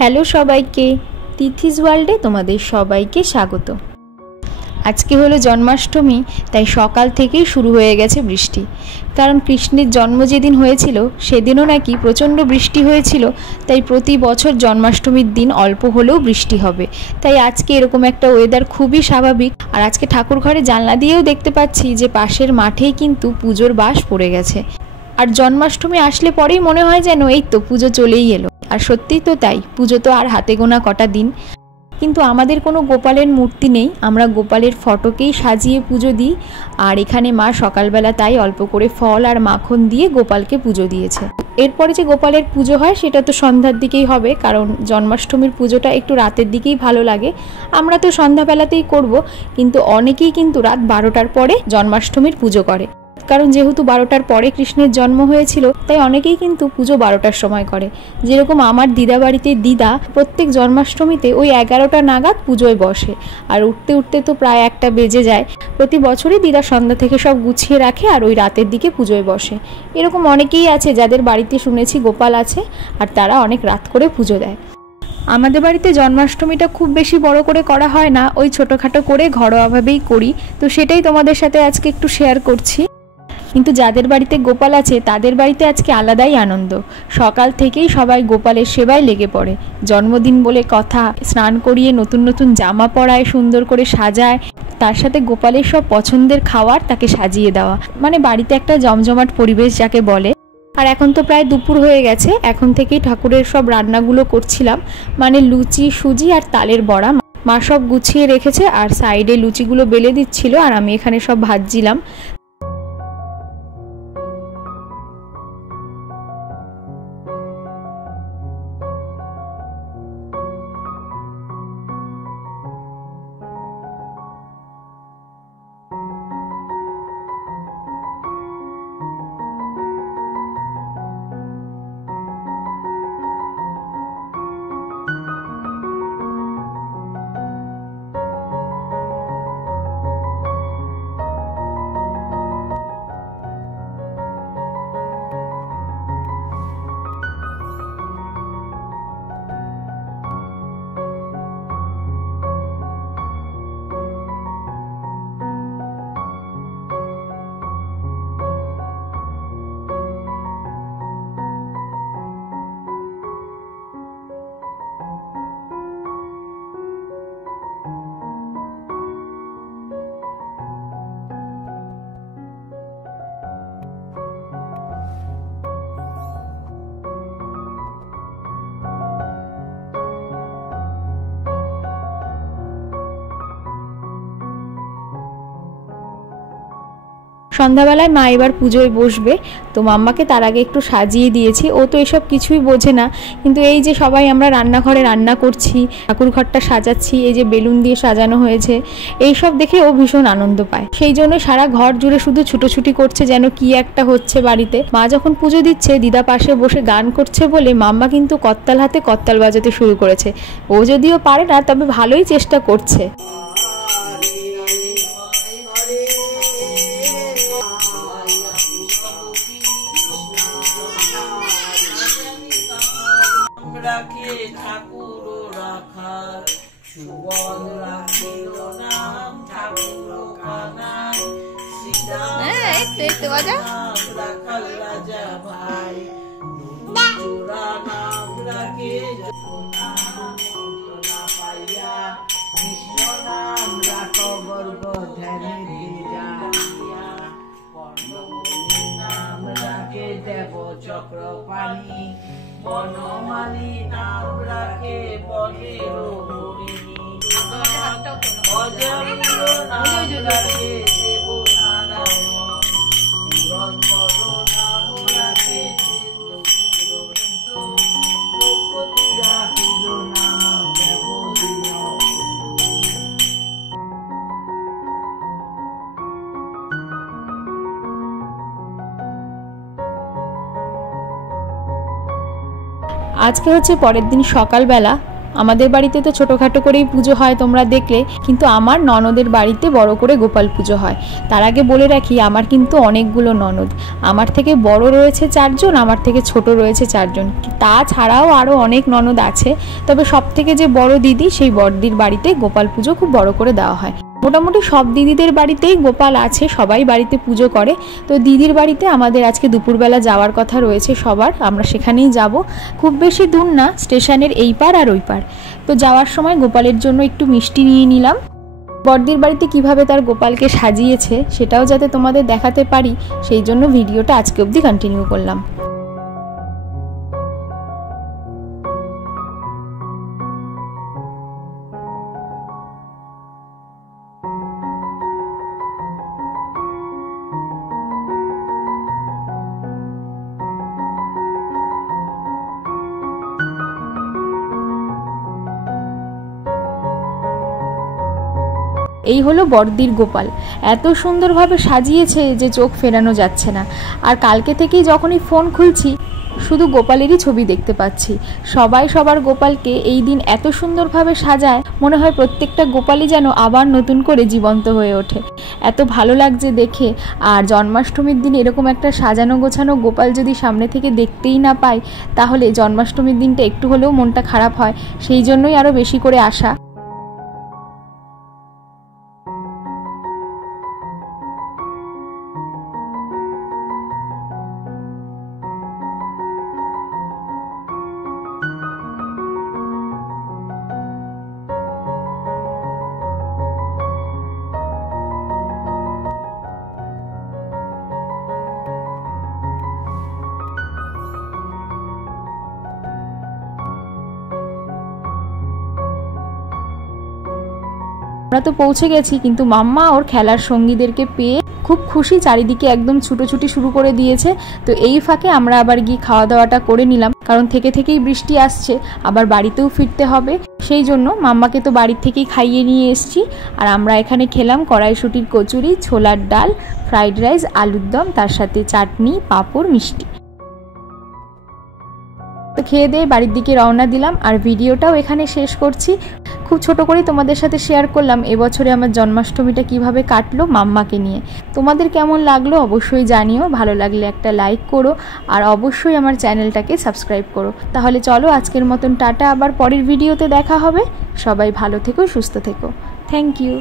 Hello সবাইকে, তিথিস ওয়ার্ল্ডে তোমাদের সবাইকে স্বাগত। আজকে হলো জন্মাষ্টমী, তাই সকাল থেকেই শুরু হয়ে গেছে বৃষ্টি। কারণ কৃষ্ণের জন্ম যেদিন হয়েছিল সেদিনও নাকি প্রচণ্ড বৃষ্টি হয়েছিল, তাই প্রতি বছর জন্মাষ্টমীর দিন অল্প হলেও বৃষ্টি হবে। তাই আজকে এরকম একটা ওয়েদার খুবই স্বাভাবিক। আর আজকে ঠাকুর ঘরে জানলা দিয়েও দেখতে পাচ্ছি যে পাশের মাঠেই কিন্তু পুজোর বাস পড়ে গেছে। আর জন্মাষ্টমী আসলে পরেই মনে হয় যেন এই তো পুজো চলেই এলো। আর সত্যিই তো তাই, পুজো তো আর হাতে গোনা কটা দিন। কিন্তু আমাদের কোনো গোপালের মূর্তি নেই, আমরা গোপালের ফটোকেই সাজিয়ে পুজো দিই। আর এখানে মা সকালবেলা তাই অল্প করে ফল আর মাখন দিয়ে গোপালকে পুজো দিয়েছে। এরপরে যে গোপালের পুজো হয় সেটা তো সন্ধ্যার দিকেই হবে, কারণ জন্মাষ্টমীর পুজোটা একটু রাতের দিকেই ভালো লাগে। আমরা তো সন্ধ্যাবেলাতেই করব, কিন্তু অনেকেই কিন্তু রাত 12টার পরে জন্মাষ্টমীর পুজো করে। কারণ যেহেতু 12টার পরে কৃষ্ণের জন্ম হয়েছিল, তাই অনেকেই কিন্তু পুজো 12টার সময় করে। যেরকম আমার দিদা বাড়িতে দিদা প্রত্যেক জন্মাষ্টমীতে ওই 11টা নাগাদ পুজোয় বসে, আর উঠতে উঠতে তো প্রায় 1টা বেজে যায়। প্রতি বছরই দিদা সন্ধ্যা থেকে সব গুছিয়ে রাখে আর ওই রাতের দিকে পুজোয় বসে। এরকম অনেকেই আছে যাদের বাড়িতে শুনেছি গোপাল আছে, আর তারা অনেক রাত করে পুজো দেয়। আমাদের বাড়িতে জন্মাষ্টমীটা খুব বেশি বড় করে করা হয় না, ওই ছোটোখাটো করে ঘরোয়াভাবেই করি। তো সেটাই তোমাদের সাথে আজকে একটু শেয়ার করছি। কিন্তু যাদের বাড়িতে গোপাল আছে তাদের বাড়িতে আজকে আলাদাই আনন্দ। সকাল থেকেই সবাই গোপালের সেবায় লেগে পড়ে। জন্মদিন বলে কথা, স্নান করিয়ে নতুন নতুন জামা পরায়, সুন্দর করে সাজায়। তার সাথে গোপালের সব পছন্দের খাবার তাকে সাজিয়ে দেওয়া, মানে বাড়িতে একটা জমজমাট পরিবেশ যাকে বলে। আর এখন তো প্রায় দুপুর হয়ে গেছে, এখন থেকেই ঠাকুরের সব রান্নাগুলো করছিলাম, মানে লুচি, সুজি আর তালের বড়া। মা সব গুছিয়ে রেখেছে আর সাইডে লুচিগুলো বেলে দিচ্ছিল, আর আমি এখানে সব ভাজছিলাম। সন্ধ্যাবেলায় মা এবার পুজোয় বসবে, তো মাম্মাকে তার আগে একটু সাজিয়ে দিয়েছি। ও তো এসব কিছুই বোঝে না, কিন্তু এই যে সবাই আমরা রান্নাঘরে রান্না করছি, ঠাকুর ঘরটা সাজাচ্ছি, এই যে বেলুন দিয়ে সাজানো হয়েছে, এইসব দেখে ও ভীষণ আনন্দ পায়। সেই জন্য সারা ঘর জুড়ে শুধু ছুটোছুটি করছে, যেন কি একটা হচ্ছে বাড়িতে। মা যখন পুজো দিচ্ছে, দিদা পাশে বসে গান করছে বলে মাম্মা কিন্তু করতাল হাতে করতাল বাজাতে শুরু করেছে। ও যদিও পারে না, তবে ভালোই চেষ্টা করছে। চক্র পানি বনমালী নাম রাখে বনের অজমিল নাম রাখে দেব নারায়ণ নাম রাখে দ্রৌপদী রাখিল নাম দেব আজকে হচ্ছে পরের দিন সকালবেলা, আমাদের বাড়িতে তো ছোটোখাটো করেই পুজো হয় তোমরা দেখলে, কিন্তু আমার ননদের বাড়িতে বড় করে গোপাল পুজো হয়। তার আগে বলে রাখি, আমার কিন্তু অনেকগুলো ননদ। আমার থেকে বড় রয়েছে 4 জন, আমার থেকে ছোট রয়েছে 4 জন। তাছাড়াও আরও অনেক ননদ আছে, তবে সব থেকে যে বড় দিদি, সেই বড়দির বাড়িতে গোপাল পুজো খুব বড় করে দেওয়া হয়। মোটামুটি সব দিদিদের বাড়িতেই গোপাল আছে, সবাই বাড়িতে পুজো করে। তো দিদির বাড়িতে আমাদের আজকে দুপুরবেলা যাওয়ার কথা রয়েছে সবার, আমরা সেখানেই যাব। খুব বেশি দূর না, স্টেশনের এই পার আর ওই পার। তো যাওয়ার সময় গোপালের জন্য একটু মিষ্টি নিয়ে নিলাম। বড়দির বাড়িতে কিভাবে তার গোপালকে সাজিয়েছে সেটাও যাতে তোমাদের দেখাতে পারি, সেই জন্য ভিডিওটা আজকে অবধি কন্টিনিউ করলাম। এই হলো বড়দির গোপাল, এত সুন্দরভাবে সাজিয়েছে যে চোখ ফেরানো যাচ্ছে না। আর কালকে থেকেই যখনই ফোন খুলছি শুধু গোপালেরই ছবি দেখতে পাচ্ছি। সবাই সবার গোপালকে এই দিন এত সুন্দরভাবে সাজায়, মনে হয় প্রত্যেকটা গোপালই যেন আবার নতুন করে জীবন্ত হয়ে ওঠে। এত ভালো লাগছে দেখে। আর জন্মাষ্টমীর দিন এরকম একটা সাজানো গোছানো গোপাল যদি সামনে থেকে দেখতেই না পাই, তাহলে জন্মাষ্টমীর দিনটা একটু হলেও মনটা খারাপ হয়। সেই জন্যই আরও বেশি করে আসা। আমরা তো পৌঁছে গেছি, কিন্তু মাম্মা ওর খেলার সঙ্গীদেরকে পেয়ে খুব খুশি, চারিদিকে একদম ছুটোছুটি শুরু করে দিয়েছে। তো এই ফাঁকে আমরা আবার গিয়ে খাওয়া দাওয়াটা করে নিলাম, কারণ থেকেই বৃষ্টি আসছে, আবার বাড়িতেও ফিরতে হবে। সেই জন্য মাম্মাকে তো বাড়ির থেকেই খাইয়ে নিয়ে এসেছি। আর আমরা এখানে খেলাম কড়াইশুঁটির কচুরি, ছোলার ডাল, ফ্রাইড রাইস, আলুর দম, তার সাথে চাটনি, পাঁপড়, মিষ্টি। তো খেয়ে দিয়ে বাড়ির দিকে রওনা দিলাম। আর ভিডিওটাও এখানে শেষ করছি। খুব ছোট করেই তোমাদের সাথে শেয়ার করলাম এবছরে আমার জন্মাষ্টমীটা কিভাবে কাটলো মাম্মাকে নিয়ে। তোমাদের কেমন লাগলো অবশ্যই জানিও। ভালো লাগলে একটা লাইক করো, আর অবশ্যই আমার চ্যানেলটাকে সাবস্ক্রাইব করো। তাহলে চলো আজকের মতন টাটা, আবার পরের ভিডিওতে দেখা হবে। সবাই ভালো থেকো, সুস্থ থেকো। Thank you.